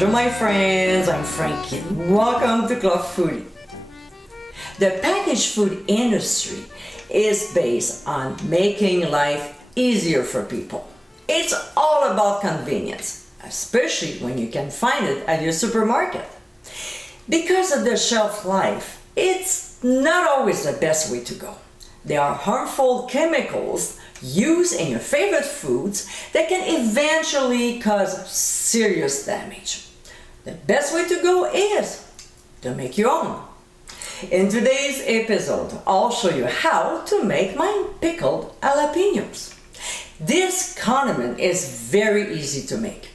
Bonjour my friends, I'm Frankie. Welcome to Club Foodie. The packaged food industry is based on making life easier for people. It's all about convenience, especially when you can find it at your supermarket. Because of the shelf life, it's not always the best way to go. There are harmful chemicals used in your favorite foods that can eventually cause serious damage. The best way to go is to make your own. In today's episode, I'll show you how to make my pickled jalapeños. This condiment is very easy to make.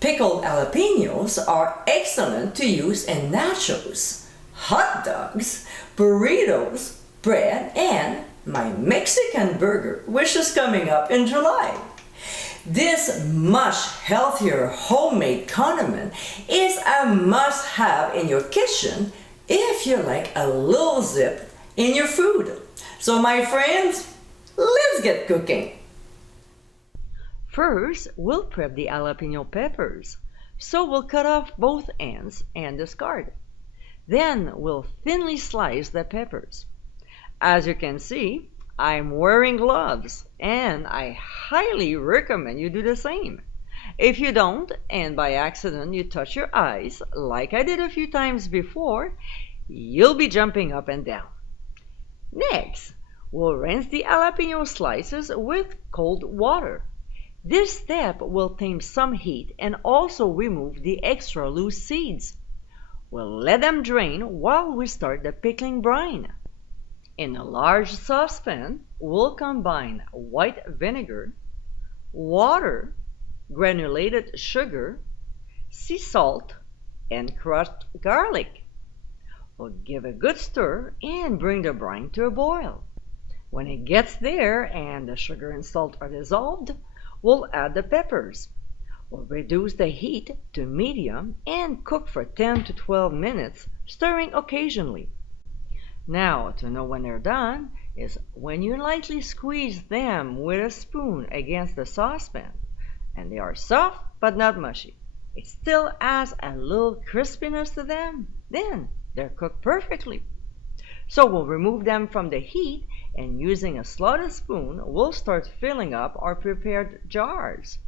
Pickled jalapeños are excellent to use in nachos, hot dogs, burritos, bread, and my Mexican burger, which is coming up in July. This much healthier homemade condiment is a must-have in your kitchen if you like a little zip in your food. So my friends, let's get cooking. First, we'll prep the jalapeno peppers. So we'll cut off both ends and discard. Then we'll thinly slice the peppers. As you can see, I'm wearing gloves, and I highly recommend you do the same. If you don't, and by accident you touch your eyes, like I did a few times before, you'll be jumping up and down. Next, we'll rinse the jalapeno slices with cold water. This step will tame some heat and also remove the extra loose seeds. We'll let them drain while we start the pickling brine. In a large saucepan, we'll combine white vinegar, water, granulated sugar, sea salt, and crushed garlic. We'll give a good stir and bring the brine to a boil. When it gets there and the sugar and salt are dissolved, we'll add the peppers. We'll reduce the heat to medium and cook for 10 to 12 minutes, stirring occasionally. Now, to know when they're done is when you lightly squeeze them with a spoon against the saucepan, and they are soft but not mushy. It still adds a little crispiness to them. Then they're cooked perfectly. So we'll remove them from the heat, and using a slotted spoon, we'll start filling up our prepared jars.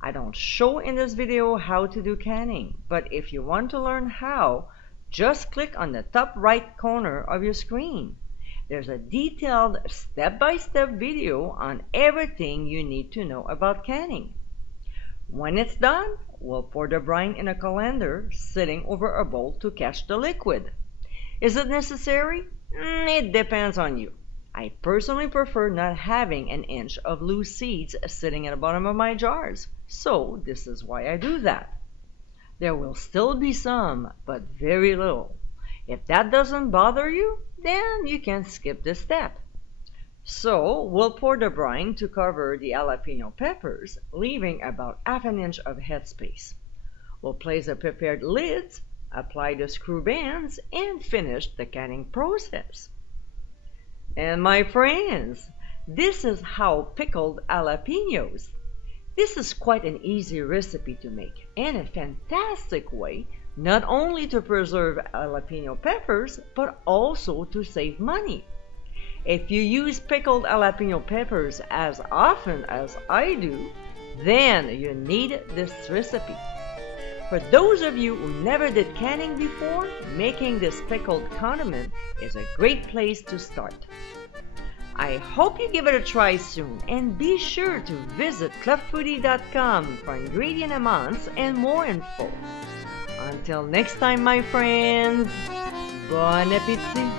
I don't show in this video how to do canning, but if you want to learn how, just click on the top right corner of your screen. There's a detailed step-by-step video on everything you need to know about canning. When it's done, we'll pour the brine in a colander sitting over a bowl to catch the liquid. Is it necessary? It depends on you. I personally prefer not having an inch of loose seeds sitting at the bottom of my jars, so this is why I do that. There will still be some, but very little. If that doesn't bother you, then you can skip this step. So we'll pour the brine to cover the jalapeno peppers, leaving about half an inch of headspace. We'll place the prepared lids, apply the screw bands, and finish the canning process. And my friends, this is how pickled jalapeños. This is quite an easy recipe to make and a fantastic way not only to preserve jalapeno peppers but also to save money. If you use pickled jalapeno peppers as often as I do, then you need this recipe. For those of you who never did canning before, making this pickled condiment is a great place to start. I hope you give it a try soon, and be sure to visit clubfoodie.com for ingredient amounts and more info. Until next time, my friends, bon appétit!